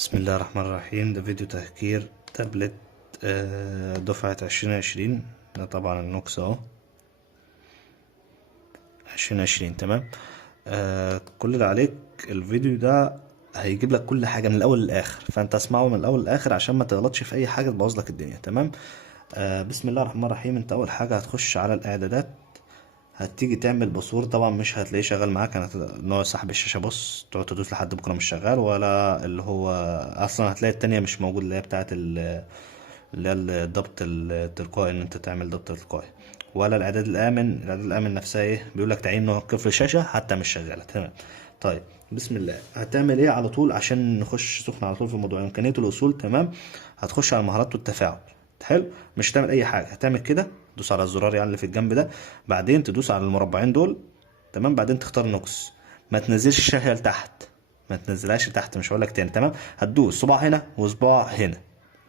بسم الله الرحمن الرحيم. ده فيديو تهكير تابلت دفعة 2020. ده طبعا النوكس اهو 2020. تمام. كل اللي عليك الفيديو ده هيجيب لك كل حاجة من الأول للآخر، فأنت اسمعه من الأول للآخر عشان ما تغلطش في أي حاجة تبوظ لك الدنيا. تمام. بسم الله الرحمن الرحيم. أنت أول حاجة هتخش على الإعدادات، هتيجي تعمل باسورد. طبعا مش هتلاقيه شغال معاك، نوع سحب الشاشه. بص، تقعد تدوس لحد بكره مش شغال، ولا اللي هو اصلا هتلاقي التانية مش موجود، اللي هي بتاعه اللي هي الضبط التلقائي، ان انت تعمل ضبط تلقائي، ولا الاعداد الامن. الاعداد الامن نفسها ايه؟ بيقول لك تعيين نوع قفل الشاشه حتى مش شغاله. تمام. طيب، بسم الله. هتعمل ايه على طول عشان نخش سخن على طول في موضوع امكانيه الوصول؟ تمام. هتخش على المهارات والتفاعل. حلو. مش هتعمل اي حاجه، هتعمل كده، تدوس على الزرار يعني اللي في الجنب ده، بعدين تدوس على المربعين دول. تمام. بعدين تختار نوكس، ما تنزلش الشاشه لتحت، ما تنزلهاش لتحت. مش هقول لك تاني. تمام. هتدوس صباع هنا وصباع هنا.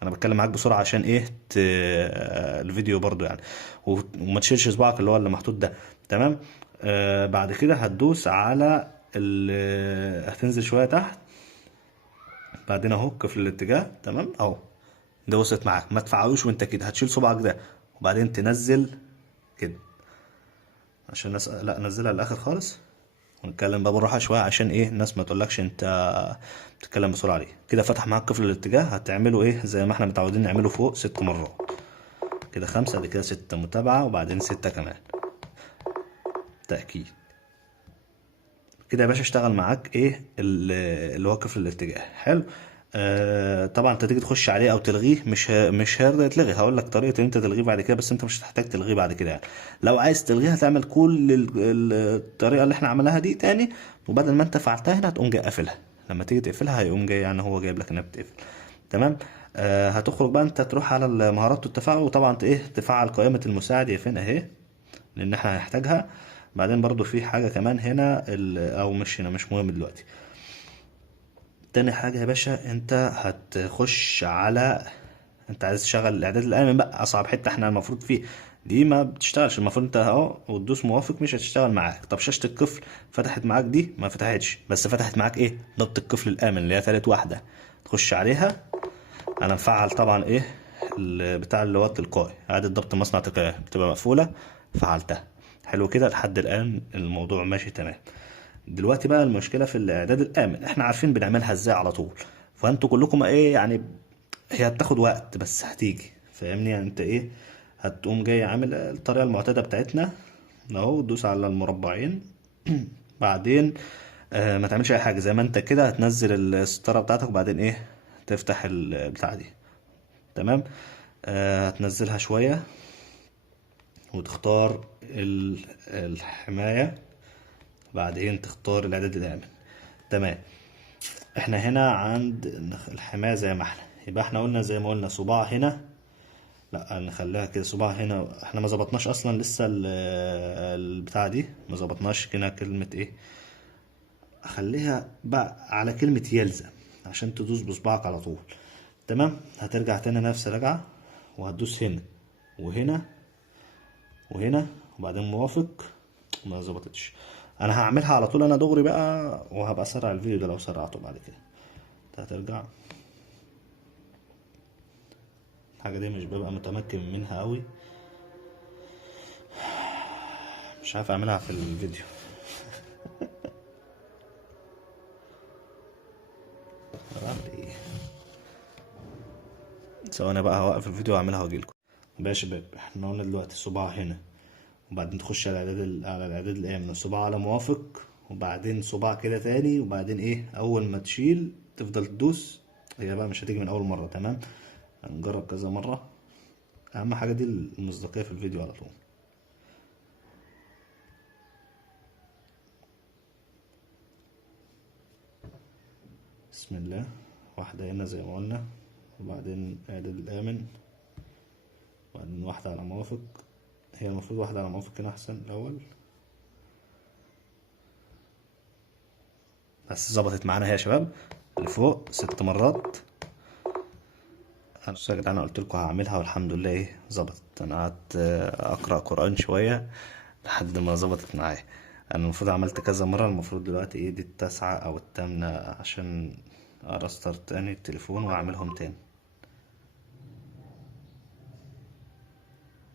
انا بتكلم معاك بسرعه عشان ايه الفيديو برضو يعني. وما تشيلش صباعك اللي محطوط ده. تمام. بعد كده هتدوس على هتنزل شويه تحت، بعدين اهو قفل الاتجاه. تمام اهو. ده وصلت معاك، ما تفعلوش وانت كده. هتشيل صباعك ده وبعدين تنزل كده عشان الناس، لا نزلها للاخر خالص، ونتكلم بقى بالراحه شويه عشان ايه الناس ما تقولكش انت بتتكلم بسرعه ليه. كده فتح معاك قفل الاتجاه. هتعمله ايه زي ما احنا متعودين نعمله فوق 6 مرات كده. 5، بعد كده 6 متابعه، وبعدين 6 كمان تأكيد. كده يا باشا اشتغل معاك ايه اللي هو قفل الاتجاه. حلو. طبعا انت تيجي تخش عليه او تلغيه، مش هيرضى يتلغي. هقول لك طريقه ان انت تلغيه بعد كده، بس انت مش هتحتاج تلغيه بعد كده يعني. لو عايز تلغيه هتعمل كل الطريقه اللي احنا عملناها دي تاني، وبدل ما انت فعلتها هنا هتقوم جاي قافلها. لما تيجي تقفلها هيقوم جاي يعني هو جايب لك انها بتقفل. تمام. هتخرج بقى، انت تروح على المهارات والتفاعل، وطبعا ايه تفعل قائمه المساعد. هي فين؟ اهي، لان احنا هنحتاجها بعدين. برضو في حاجة كمان هنا او مش هنا، مش مهم دلوقتي. تاني حاجة يا باشا، انت هتخش على، انت عايز تشغل الاعداد الامن بقى، اصعب حتة احنا المفروض فيه دي ما بتشتغلش. المفروض انت اهو وتدوس موافق مش هتشتغل معاك. طب شاشة القفل فتحت معاك؟ دي ما فتحتش، بس فتحت معاك ايه؟ ضبط القفل الامن اللي هي تالت واحدة. تخش عليها. انا مفعل طبعا ايه بتاع اللي هو التلقائي، اعادة ضبط مصنع تلقائي بتبقى مقفولة، فعلتها. حلو كده لحد الان الموضوع ماشي تمام. دلوقتي بقى المشكلة في الاعداد الامن، احنا عارفين بنعملها ازاي على طول، فانتوا كلكم ايه يعني، هي هتاخد وقت بس هتيجي، فاهمني يعني. انت ايه، هتقوم جاي عامل الطريقة المعتادة بتاعتنا اهو، تدوس على المربعين. بعدين ما تعملش اي حاجة، زي ما انت كده هتنزل الستارة بتاعتك، وبعدين ايه تفتح البتاع دي. تمام. هتنزلها شوية وتختار الحماية، بعدين تختار الإعداد الآمن. تمام. احنا هنا عند الحماية زي ما احنا، يبقى احنا قلنا زي ما قلنا صباع هنا، لا نخليها كده صباع هنا. احنا ما ظبطناش اصلا لسه البتاع دي، ما ظبطناش هنا كلمة ايه. اخليها بقى على كلمة يلزم عشان تدوس بصبعك على طول. تمام. هترجع تاني نفس رجعة، وهتدوس هنا وهنا وهنا، وبعدين موافق. ما ظبطتش. انا هعملها على طول انا دغري بقى، وهبقى اسرع الفيديو ده لو سرعته بعد كده. هترجع. الحاجة دي مش ببقى متمكن منها قوي، مش عارف اعملها في الفيديو. بعمل ايه؟ ثواني بقى، هوقف الفيديو واعملها واجيلكم. بقى يا شباب، احنا قلنا دلوقتي صباع هنا، وبعدين تخش على على الاعداد الامن، صباع على موافق، وبعدين صباع كده تاني، وبعدين ايه اول ما تشيل تفضل تدوس. هي بقى مش هتيجي من اول مرة. تمام. هنجرب كذا مرة. اهم حاجة دي المصداقية في الفيديو على طول. بسم الله. واحدة هنا زي ما قلنا، وبعدين اعداد الامن، وبعدين واحدة على موافق. هي المفروض واحدة على موافق كده احسن الاول، بس ظبطت معانا هي يا شباب. اللي فوق 6 مرات. انا يا جدعان، انا قلت لكم هعملها والحمد لله ايه ظبطت. انا قعدت اقرا قران شويه لحد ما ظبطت معايا. انا المفروض عملت كذا مره، المفروض دلوقتي ايه دي التاسعه او الثامنه عشان ارستر تاني التليفون واعملهم تاني.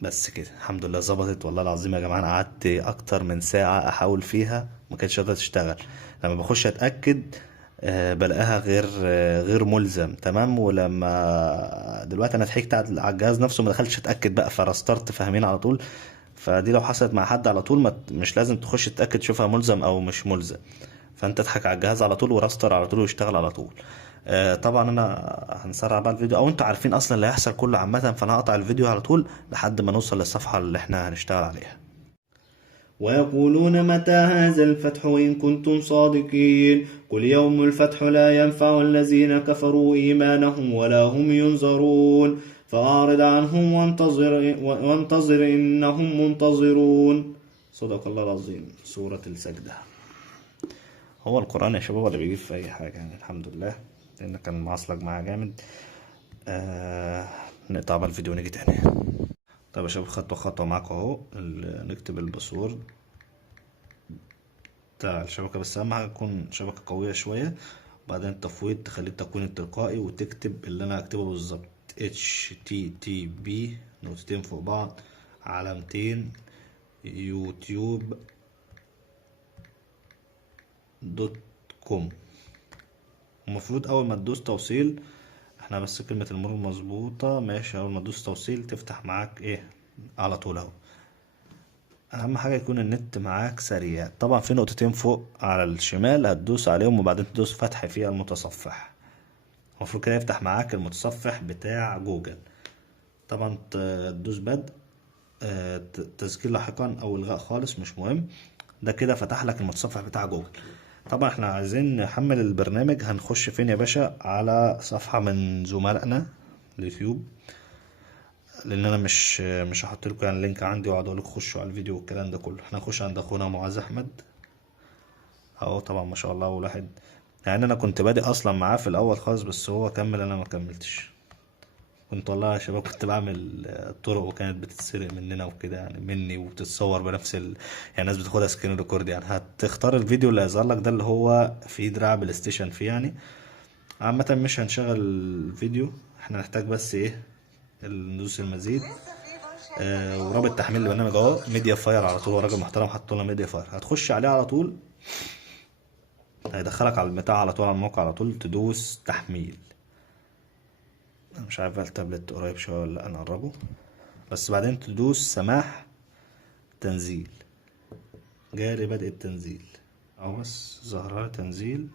بس كده الحمد لله ظبطت. والله العظيم يا جماعه انا قعدت اكتر من ساعه احاول فيها ما كانتش قادره تشتغل. لما بخش اتاكد بلاقيها غير ملزم. تمام. ولما دلوقتي انا ضحكت على الجهاز نفسه ما دخلتش اتاكد بقى فرسترت فاهمين على طول. فدي لو حصلت مع حد على طول ما مش لازم تخش تتاكد تشوفها ملزم او مش ملزم. فانت اضحك على الجهاز على طول ورستر على طول ويشتغل على طول. طبعا انا هنسرع بقى الفيديو او انتوا عارفين اصلا اللي هيحصل كله عامه، فانا هقطع الفيديو على طول لحد ما نوصل للصفحه اللي احنا هنشتغل عليها. ويقولون متى هذا الفتح إن كنتم صادقين قل يوم الفتح لا ينفع الذين كفروا إيمانهم ولا هم ينظرون فأعرض عنهم وانتظر إنهم منتظرون. صدق الله العظيم. سورة السجدة. هو القرآن يا شباب اللي بيجيب في أي حاجة يعني الحمد لله، لأن كان معصلك معاه جامد. نقطع بقى الفيديو ونيجي تاني. طيب يا شباب خطوة خطوة معاكم اهو. نكتب الباسورد بتاع الشبكة، بس أهم حاجة تكون شبكة قوية شوية. وبعدين التفويض تخليه التكوين التلقائي وتكتب اللي أنا هكتبه بالظبط HTTP نقطتين فوق بعض علامتين youtube.com. المفروض أول ما تدوس توصيل احنا بس كلمة المرور مظبوطة ماشي. أول ما تدوس توصيل تفتح معاك ايه على طول اهو. اهم حاجه يكون النت معاك سريع. طبعا في نقطتين فوق على الشمال هتدوس عليهم وبعدين تدوس فتح في المتصفح. المفروض كده يفتح معاك المتصفح بتاع جوجل. طبعا تدوس بدء تسجيل لاحقا او الغاء خالص مش مهم. ده كده فتح لك المتصفح بتاع جوجل. طبعا احنا عايزين نحمل البرنامج. هنخش فين يا باشا؟ على صفحه من زملائنا اليوتيوب، لان انا مش هحط لكم يعني اللينك عندي واقعد اقول لكم خشوا على الفيديو والكلام ده كله. احنا هنخش عند اخونا معاذ احمد اهو. طبعا ما شاء الله واحد يعني انا كنت بادئ اصلا معاه في الاول خالص بس هو كمل انا ما كملتش. كنت والله يا شباب كنت بعمل طرق وكانت بتتسرق مننا وكده يعني مني وبتتصور بنفس يعني الناس بتاخدها سكرين ريكورد. يعني هتختار الفيديو اللي هيظهر لك ده اللي هو فيه دراع بلاي ستيشن فيه يعني. عامة مش هنشغل الفيديو، احنا نحتاج بس ايه ندوس المزيد. ورابط تحميل البرنامج اهو ميديا فاير على طول. راجل محترم حط لنا ميديا فاير. هتخش عليه على طول هيدخلك على البتاع على طول على الموقع على طول. تدوس تحميل. انا مش عارف بقى التابلت قريب شويه ولا لا نقربه. بس بعدين تدوس سماح تنزيل. جاري بدء التنزيل اهو. بس ظهر تنزيل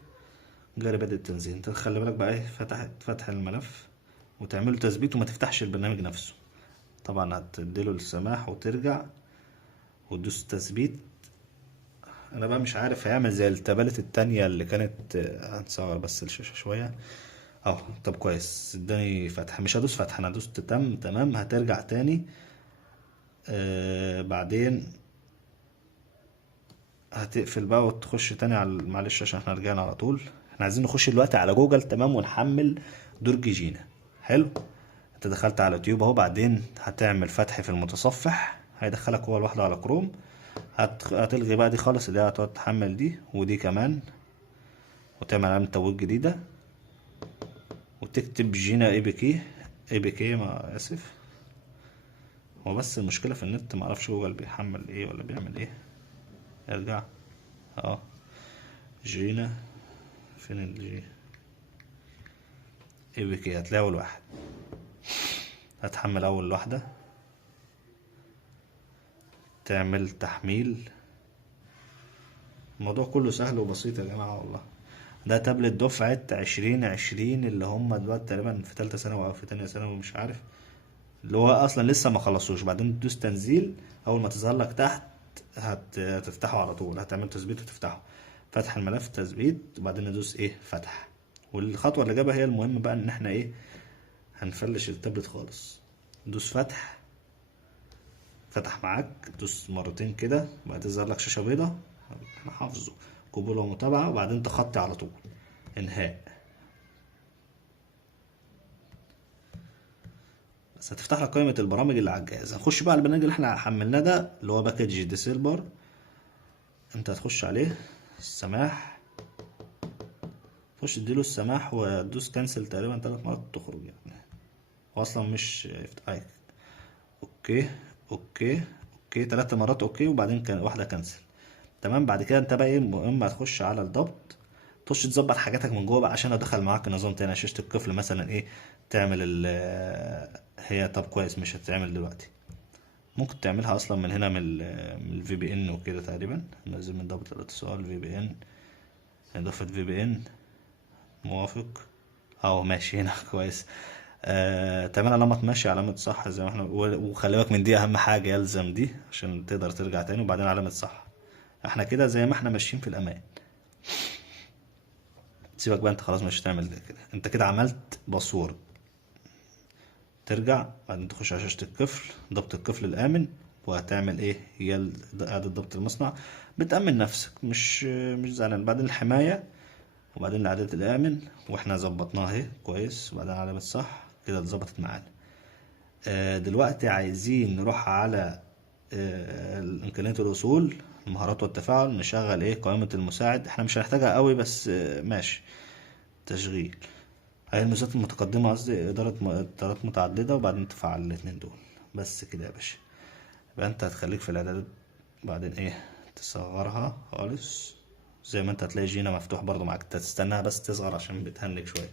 جاري بدء التنزيل. انت خلي بالك بقى ايه فتح الملف وتعمله تثبيت وما تفتحش البرنامج نفسه. طبعا هتديله السماح وترجع وتدوس تثبيت. انا بقى مش عارف هيعمل زي التابلت التانية اللي كانت هنصغر بس الشاشة شوية اهو. طب كويس اداني فتح. مش هدوس فتح انا دوست تمام. هترجع تاني. بعدين هتقفل بقى وتخش تاني على معلش عشان احنا رجعنا على طول. احنا عايزين نخش دلوقتي على جوجل تمام ونحمل درج جينا. حلو. انت دخلت على يوتيوب اهو. بعدين هتعمل فتح في المتصفح هيدخلك هو لوحده على كروم. هتلغي بقى دي خالص اللي هي هتقعد تحمل دي ودي كمان وتعمل علامة توجيه جديدة وتكتب جينا اي بي كي ما اسف. هو بس المشكلة في النت معرفش جوجل بيحمل ايه ولا بيعمل ايه. ارجع جينا فين الجي اي بي كي. هتلاقي اول واحد. هتحمل اول واحدة تعمل تحميل. الموضوع كله سهل وبسيط يا جماعة والله. ده تابلت دفعة 2020 اللي هم دلوقتي تقريبا في تالتة ثانوي او في تانية ثانوي مش عارف. اللي هو اصلا لسه ما خلصوش. بعدين تدوس تنزيل اول ما تظهر لك تحت هتفتحه على طول. هتعمل تثبيت وتفتحه. فتح الملف تثبيت وبعدين ندوس ايه فتح. والخطوة اللي جابها هي المهم بقى ان احنا ايه هنفلش التابلت خالص. ندوس فتح. فتح معاك. دوس مرتين كده بعد تظهر لك شاشة بيضة انا حافظه قبول ومتابعة وبعدين تخطي على طول انهاء. بس هتفتح لك قائمة البرامج اللي على الجهاز. هنخش بقى على البرنامج اللي احنا حملناه ده اللي هو باكج ديسيلبر. انت هتخش عليه السماح تخش تديله السماح وتدوس كانسل تقريبا 3 مرات تخرج يعني. هو اصلا مش هيفتح. اوكي اوكي اوكي 3 مرات اوكي، وبعدين كان واحده كانسل. تمام. بعد كده انت بقى ايه، اما هتخش على الضبط، تخش تظبط حاجاتك من جوه بقى، عشان ادخل معاك نظام تاني. شاشة القفل مثلا ايه تعمل هي طب كويس مش هتتعمل دلوقتي، ممكن تعملها اصلا من هنا من الفي بي ان وكده تقريبا. ننزل من ضبط الاتصال في بي ان، اضافة في بي ان، موافق اهو ماشي هنا كويس. تعملها نمط ماشي علامة صح زي ما احنا، وخلي بالك من دي اهم حاجة، يلزم دي عشان تقدر ترجع تاني، وبعدين علامة صح. احنا كده زي ما احنا ماشيين في الامان. سيبك بقى انت خلاص مش هتعمل كده، انت كده عملت باسورد. ترجع بعدين تخش على شاشة القفل، ضبط القفل الآمن، وهتعمل ايه، هي إعادة ضبط المصنع. بتأمن نفسك، مش زعلان. بعدين الحماية، وبعدين إعادة الآمن، واحنا ظبطناها اهي كويس، وبعدين علامة صح كده اتظبطت معانا. دلوقتي عايزين نروح على إمكانية الوصول، المهارات والتفاعل، نشغل ايه قائمة المساعد. احنا مش هنحتاجها قوي بس ماشي. تشغيل، هي الميزات المتقدمة، قصدي إدارات متعددة، وبعدين تفعل الاتنين دول. بس كده يا باشا. يبقى انت هتخليك في الإعدادات، بعدين ايه تصغرها خالص زي ما انت هتلاقي جينا مفتوح برضو معاك، انت تستناها بس تصغر عشان بتهنك شوية.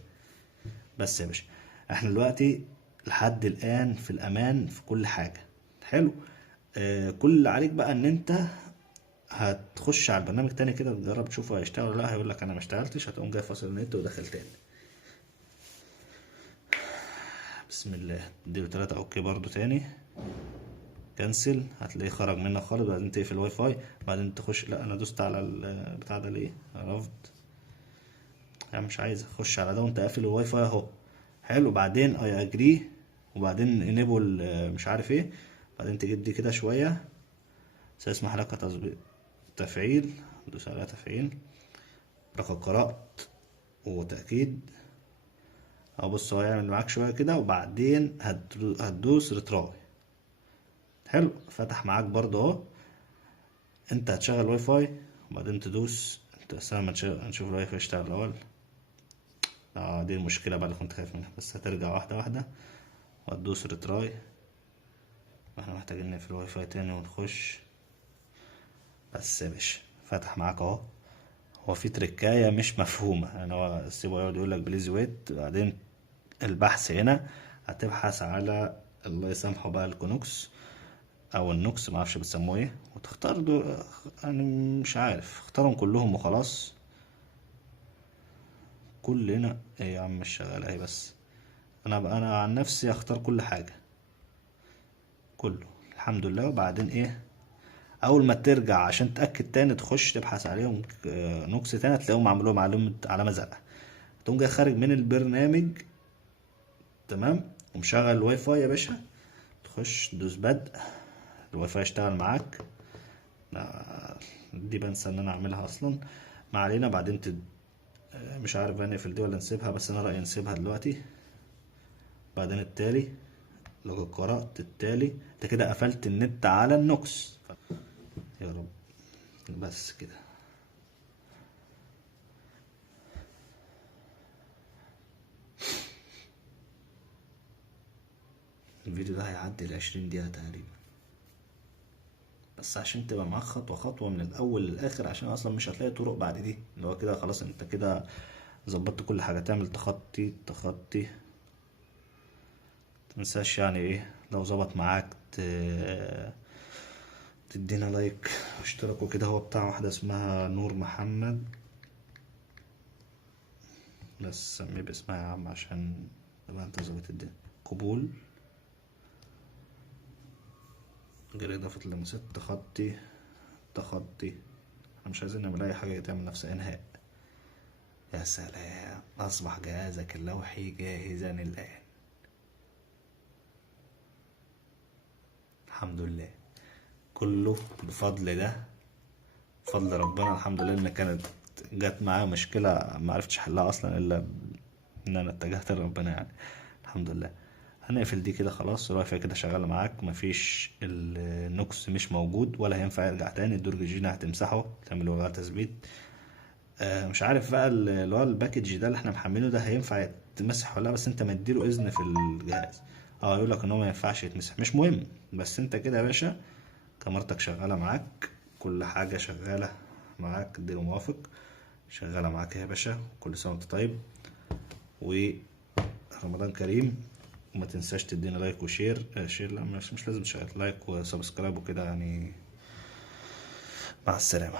بس يا باشا، احنا دلوقتي لحد الآن في الأمان في كل حاجة. حلو. كل اللي عليك بقى ان انت هتخش على البرنامج تاني كده تجرب تشوفه هيشتغل ولا لا. هيقول لك انا ما اشتغلتش، هتقوم جاي فاصل النت وداخل تاني. بسم الله، اديله 3 اوكي برضو تاني، كنسل، هتلاقيه خرج منك خالص. بعدين تقفل الواي فاي، بعدين تخش، لا انا دوست على البتاع ده ليه، رفض يعني مش عايز اخش على ده وانت قافل الواي فاي اهو. حلو. بعدين اي اجري، وبعدين انيبل مش عارف ايه، بعدين تجيب دي كده شويه، سيسمح لك تظبيط تفعيل، دوس على تفعيل، لقد قرأت وتأكيد. او بص هو يعمل معاك شويه كده، وبعدين هتدوس ريتراي. حلو. فتح معاك برضه اهو. انت هتشغل واي فاي، وبعدين تدوس انت استنى ما نشوف الواي فاي يشتغل الاول. دي المشكله بقى اللي كنت خايف منها. بس هترجع واحده واحده وهتدوس ريتراي، واحنا محتاجين نقفل الواي فاي تاني ونخش. بس يا باشا فتح معاك اهو. هو في تركايه مش مفهومه يعني، هو سيبه يقعد يقول لك بليز ويت. بعدين البحث هنا هتبحث على، الله يسامحه بقى، الكونوكس او النوكس، معرفش بتسموه ايه، وتختار دو يعني مش عارف، اختارهم كلهم وخلاص. كلنا ايه يا عم مش شغال اهي. بس انا عن نفسي اختار كل حاجة كله الحمد لله. وبعدين ايه، اول ما ترجع عشان تأكد تاني تخش تبحث عليهم نوكس تاني، تلاقيهم عملوا علامة زرقاء. تقوم جاي خارج من البرنامج، تمام، ومشغل الواي فاي يا باشا. تخش تدوس بدء، الواي فاي يشتغل معاك. دي بنسى ان انا اعملها اصلا، ما علينا. بعدين مش عارف نقفل دي ولا نسيبها، بس انا رأيي نسيبها دلوقتي. بعدين التالي، لو قرأت التالي انت كده قفلت النت على النوكس. يا رب. بس كده. الفيديو ده هيعدي ال20 دقيقة تقريبا، بس عشان تبقى معاك خطوة خطوة من الأول للآخر، عشان أصلا مش هتلاقي طرق بعد دي. اللي هو كده خلاص انت كده ظبطت كل حاجة. تعمل تخطي تخطي، متنساش يعني ايه لو ظبط معاك تدينا لايك واشتراك وكده. هو بتاع واحدة اسمها نور محمد، بس سميه باسمها يا عم عشان تبقى انت ظبط الدنيا. قبول، غير إضافة اللمسات، تخطي تخطي. احنا مش عايزين نعمل أي حاجة تعمل نفسها إنهاء. يا سلام، أصبح جهازك اللوحي جاهزا الآن. الحمد لله، كله بفضل ده، بفضل ربنا. الحمد لله إن كانت جت معايا مشكلة معرفتش حلها أصلا إلا إن أنا اتجهت لربنا يعني. الحمد لله. هنقفل دي كده خلاص. الواي فاي كده شغال معاك، مفيش النوكس مش موجود ولا هينفع يرجع تاني. الدرج جينا هتمسحه، تعمل له تثبيت. مش عارف بقى اللي هو الباكج ده اللي احنا محملينه ده هينفع يتمسح ولا لا، بس انت مديله اذن في الجهاز. اه يقول لك ان هو ما ينفعش يتمسح، مش مهم. بس انت كده يا باشا كاميرتك شغاله معاك، كل حاجه شغاله معاك، اديله موافق، شغاله معاك يا باشا. كل سنه وانت طيب، ورمضان كريم. وما تنساش تديني لايك وشير. شير لا، مش لازم تشير، لايك وسبسكرايب وكده يعني. مع السلامه.